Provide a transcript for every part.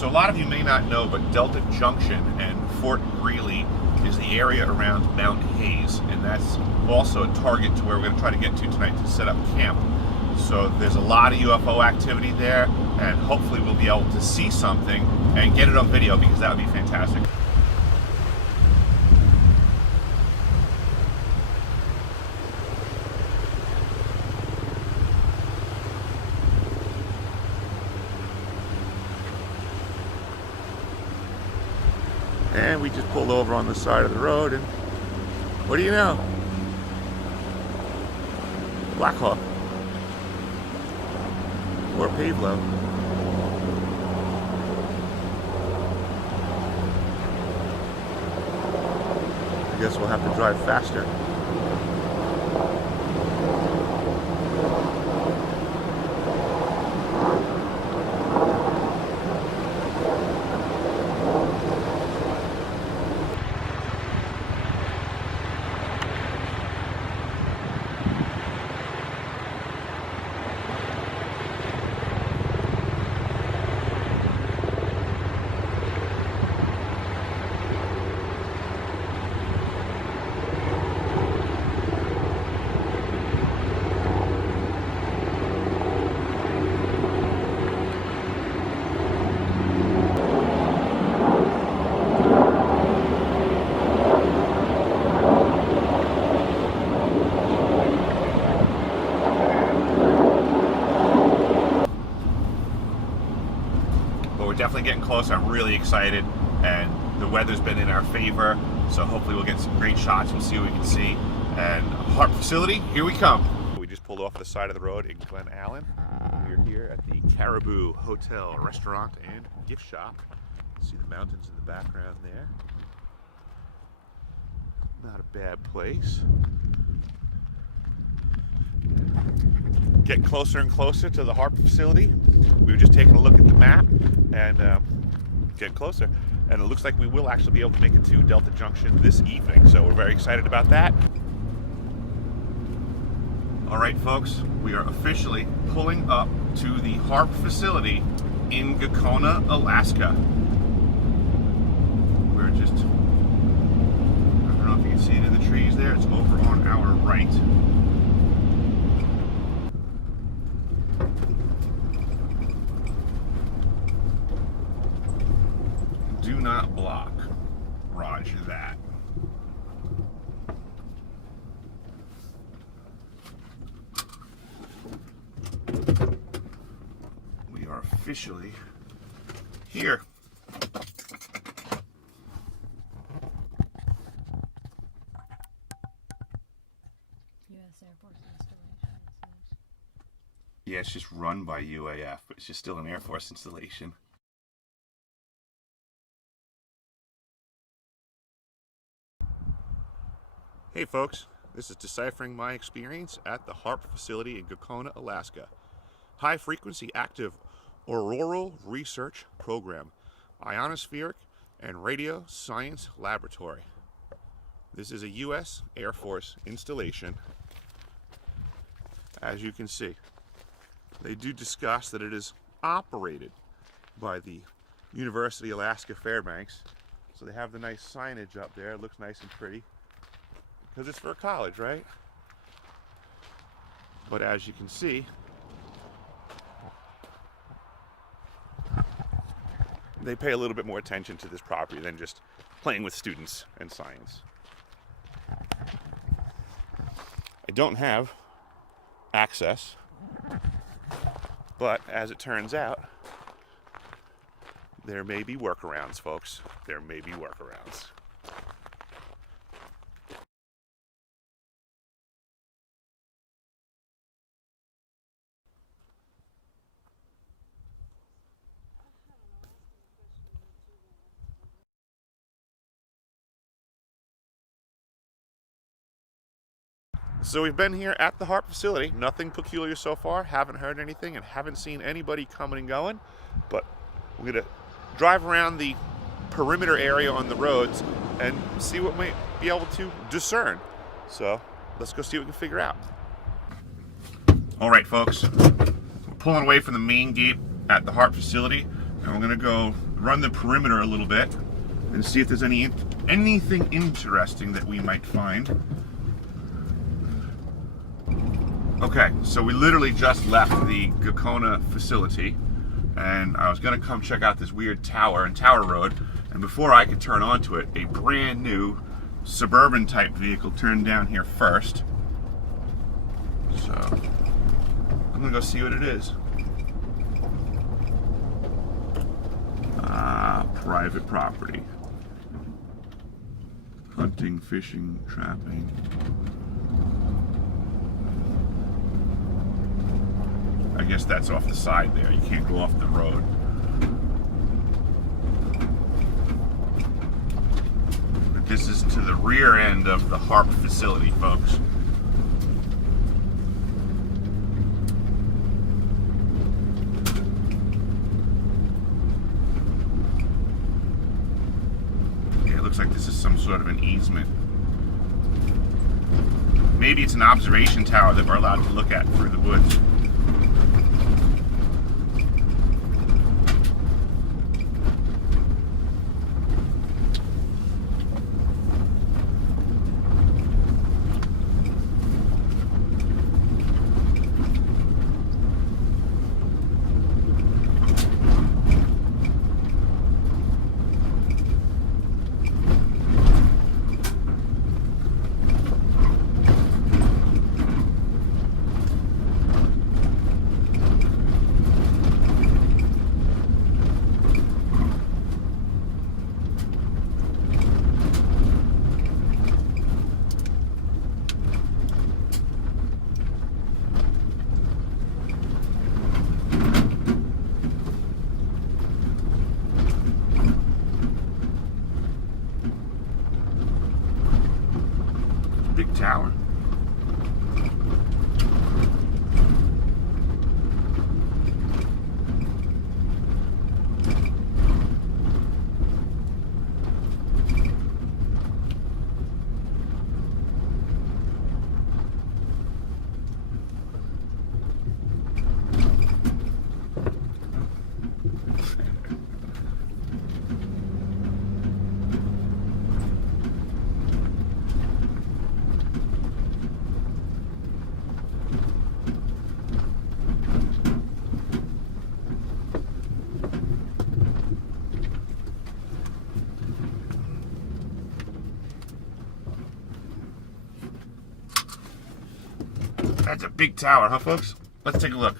So a lot of you may not know, but Delta Junction and Fort Greely is the area around Mount Hayes, and that's also a target to where we're going to try to get to tonight to set up camp. So there's a lot of UFO activity there, and hopefully we'll be able to see something and get it on video, because that would be fantastic. And we just pulled over on the side of the road, and what do you know? Black Hawk. Or Pavlo. I guess we'll have to drive faster. Definitely getting close. I'm really excited, and the weather's been in our favor, so hopefully we'll get some great shots. We'll see what we can see. And HAARP facility, here we come. We just pulled off the side of the road in Glen Allen. We're here at the Caribou Hotel, Restaurant, and Gift Shop. See the mountains in the background there. Not a bad place. Getting closer and closer to the HAARP facility. We were just taking a look at the map and getting closer. And it looks like we will actually be able to make it to Delta Junction this evening. So we're very excited about that. All right, folks, we are officially pulling up to the HAARP facility in Gacona, Alaska. We're just, I don't know if you can see it in the trees there. It's over on our right. Do not block. Roger that. We are officially here. U.S. Air Force installation. Yeah, it's just run by UAF, but it's just still an Air Force installation. Hey folks, this is Deciphering My Experience at the HAARP facility in Gacona, Alaska. High Frequency Active Auroral Research Program, Ionospheric and Radio Science Laboratory. This is a U.S. Air Force installation. As you can see, they do discuss that it is operated by the University of Alaska Fairbanks. So they have the nice signage up there. It looks nice and pretty, because it's for a college, right? But as you can see, they pay a little bit more attention to this property than just playing with students and science. I don't have access, but as it turns out, there may be workarounds, folks. There may be workarounds. So we've been here at the HAARP facility. Nothing peculiar so far. Haven't heard anything and haven't seen anybody coming and going. But we're going to drive around the perimeter area on the roads and see what we might be able to discern. So let's go see what we can figure out. All right, folks. We're pulling away from the main gate at the HAARP facility, and we're going to go run the perimeter a little bit and see if there's anything interesting that we might find. Okay, so we literally just left the Gakona facility, and I was gonna come check out this weird tower and Tower Road, and before I could turn onto it, a brand new suburban type vehicle turned down here first. So I'm gonna go see what it is. Private property. Hunting, fishing, trapping. I guess that's off the side there. You can't go off the road. But this is to the rear end of the HAARP facility, folks. Looks like this is some sort of an easement. Maybe it's an observation tower that we're allowed to look at through the woods. Big tower. That's a big tower, huh, folks? Let's take a look.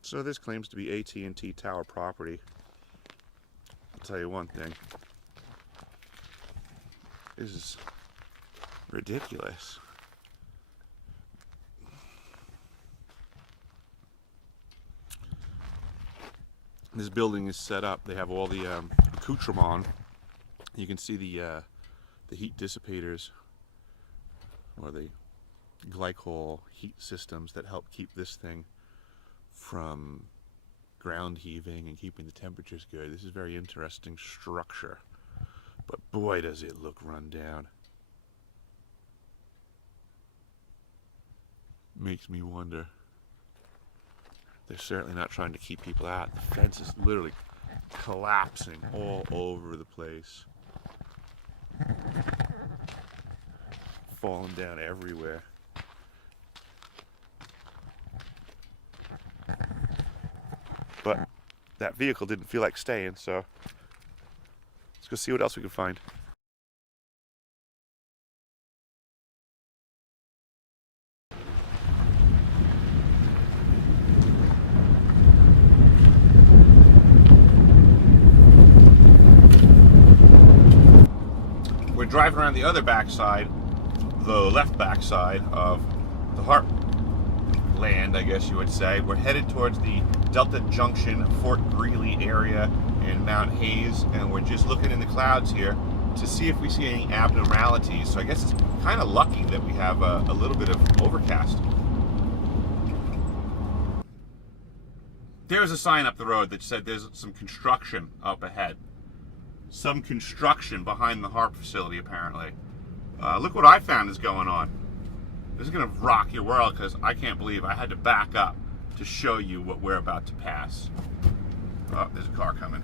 So this claims to be AT&T Tower property. I'll tell you one thing. This is ridiculous. This building is set up. They have all the accoutrement. You can see the heat dissipators, or the glycol heat systems that help keep this thing from ground heaving and keeping the temperatures good. This is a very interesting structure, but boy does it look run down. Makes me wonder. They're certainly not trying to keep people out. The fence is literally collapsing all over the place. Falling down everywhere. But that vehicle didn't feel like staying, so let's go see what else we can find. We're driving around the other backside, the left backside of the HAARP land, I guess you would say. We're headed towards the Delta Junction, Fort Greely area in Mount Hayes, and we're just looking in the clouds here to see if we see any abnormalities. So I guess it's kind of lucky that we have a little bit of overcast. There's a sign up the road that said there's some construction up ahead. Some construction behind the HAARP facility, apparently. Look what I found is going on. This is gonna rock your world because I can't believe I had to back up to show you what we're about to pass. Oh, there's a car coming.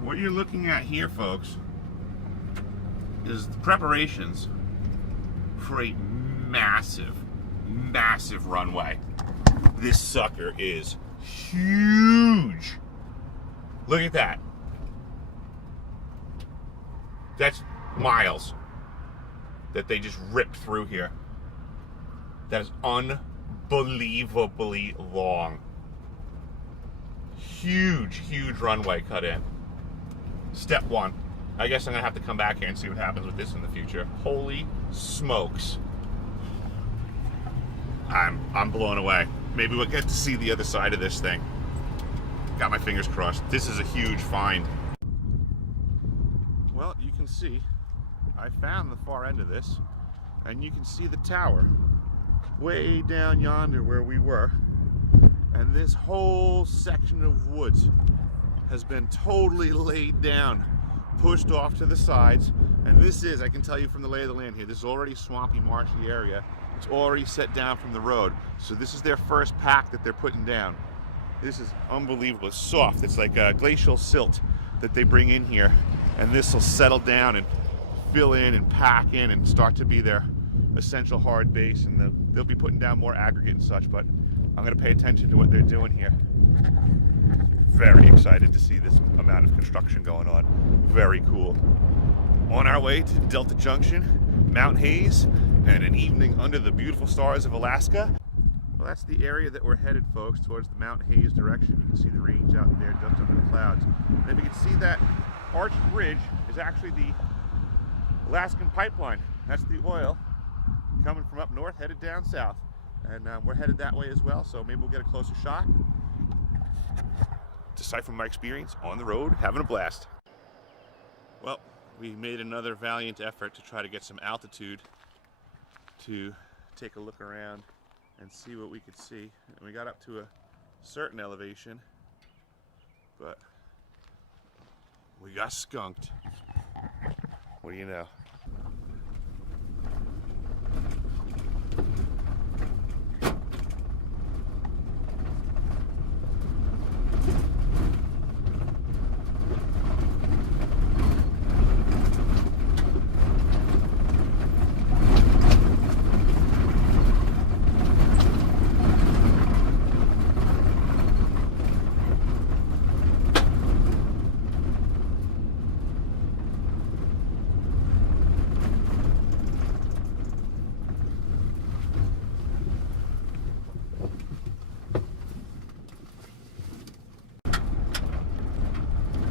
What you're looking at here, folks, is the preparations for a massive, massive runway. This sucker is huge. Look at that. That's miles that they just ripped through here. That is unbelievably long. Huge, huge runway cut in. Step one. I guess I'm gonna have to come back here and see what happens with this in the future. Holy smokes. I'm blown away. Maybe we'll get to see the other side of this thing. Got my fingers crossed. This is a huge find. Well, you can see, I found the far end of this, and you can see the tower way down yonder where we were. And this whole section of woods has been totally laid down, pushed off to the sides. And this is, I can tell you from the lay of the land here, this is already swampy, marshy area. It's already set down from the road. So this is their first pack that they're putting down. This is unbelievable. It's soft. It's like a glacial silt that they bring in here. And this will settle down and fill in and pack in and start to be their essential hard base. And they'll be putting down more aggregate and such, but I'm going to pay attention to what they're doing here. Very excited to see this amount of construction going on. Very cool. On our way to Delta Junction, Mount Hayes, and an evening under the beautiful stars of Alaska. Well, that's the area that we're headed, folks, towards the Mount Hayes direction. You can see the range out there ducked under the clouds. And if you can see that arched ridge is actually the Alaskan pipeline. That's the oil coming from up north, headed down south. And we're headed that way as well, so maybe we'll get a closer shot. Deciphering my experience on the road, having a blast. Well, we made another valiant effort to try to get some altitude to take a look around and see what we could see. And we got up to a certain elevation, but we got skunked. What do you know?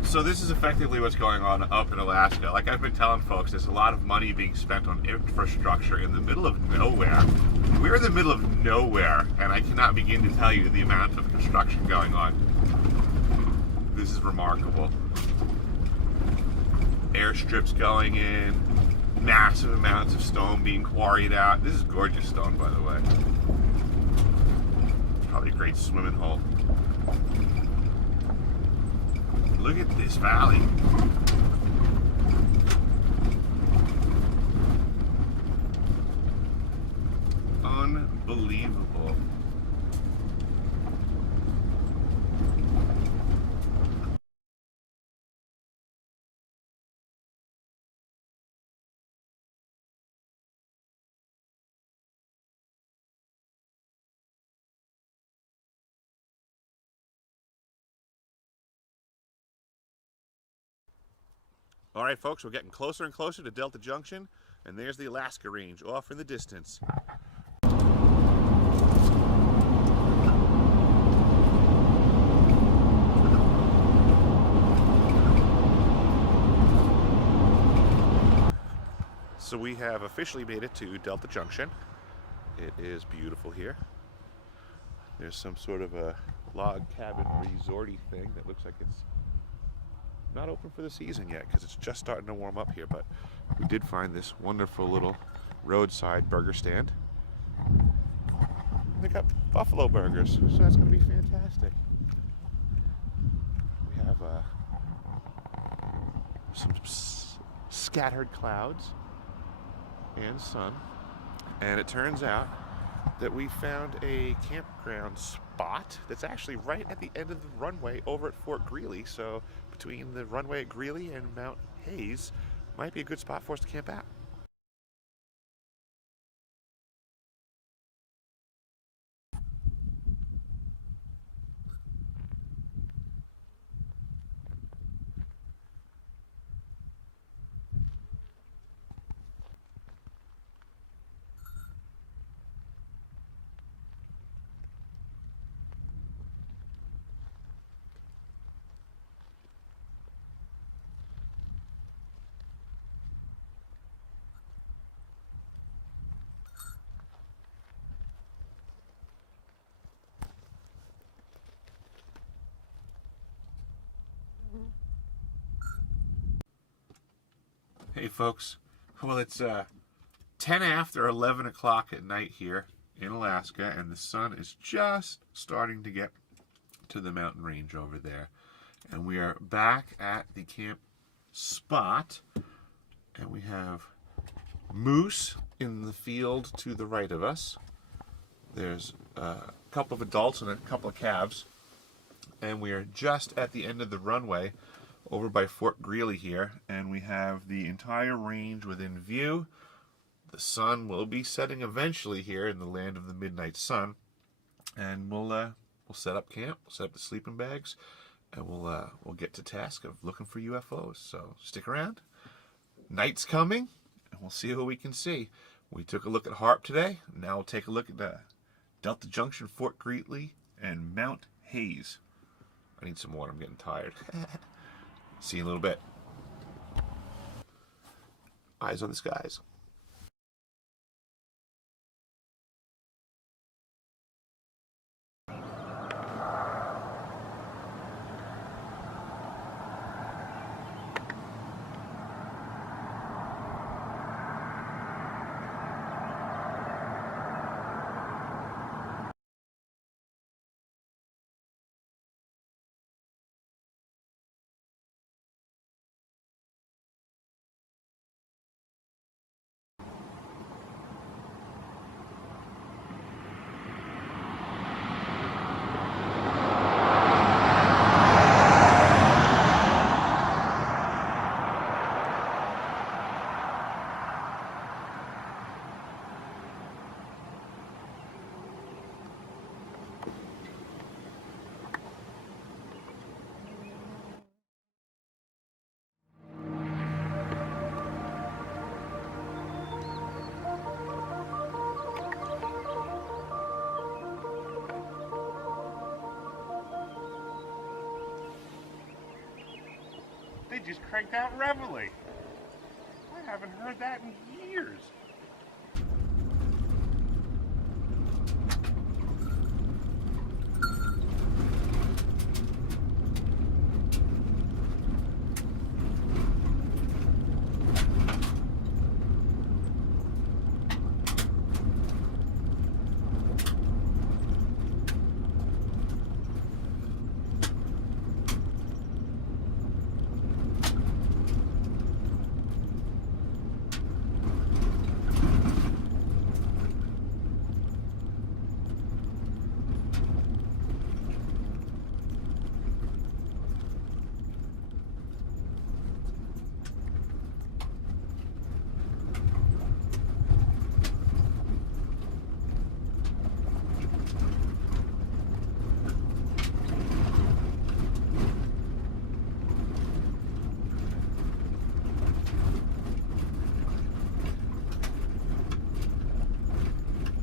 So this is effectively what's going on up in Alaska. Like I've been telling folks, there's a lot of money being spent on infrastructure in the middle of nowhere. We're in the middle of nowhere, and I cannot begin to tell you the amount of construction going on. This is remarkable. Airstrips going in, massive amounts of stone being quarried out. This is gorgeous stone, by the way. Probably a great swimming hole. Look at this valley. Unbelievable. All right, folks, we're getting closer and closer to Delta Junction, and there's the Alaska Range off in the distance. So we have officially made it to Delta Junction. It is beautiful here. There's some sort of a log cabin resorty thing that looks like it's not open for the season yet because it's just starting to warm up here, but we did find this wonderful little roadside burger stand. They got buffalo burgers, so that's going to be fantastic. We have some scattered clouds and sun. And it turns out that we found a campground spot that's actually right at the end of the runway over at Fort Greely. So between the runway at Greely and Mount Hayes might be a good spot for us to camp out. Hey folks, well it's 10 after 11 o'clock at night here in Alaska, and the sun is just starting to get to the mountain range over there. And we are back at the camp spot, and we have moose in the field to the right of us. There's a couple of adults and a couple of calves, and we are just at the end of the runway over by Fort Greely here, and we have the entire range within view. The sun will be setting eventually here in the land of the midnight sun, and we'll set up camp, we'll set up the sleeping bags, and we'll get to task of looking for UFOs. So stick around. Night's coming, and we'll see who we can see. We took a look at HAARP today. Now we'll take a look at Delta Junction, Fort Greely, and Mount Hayes. I need some water. I'm getting tired. See you in a little bit. Eyes on the skies. They just cranked out Reveille. I haven't heard that in years.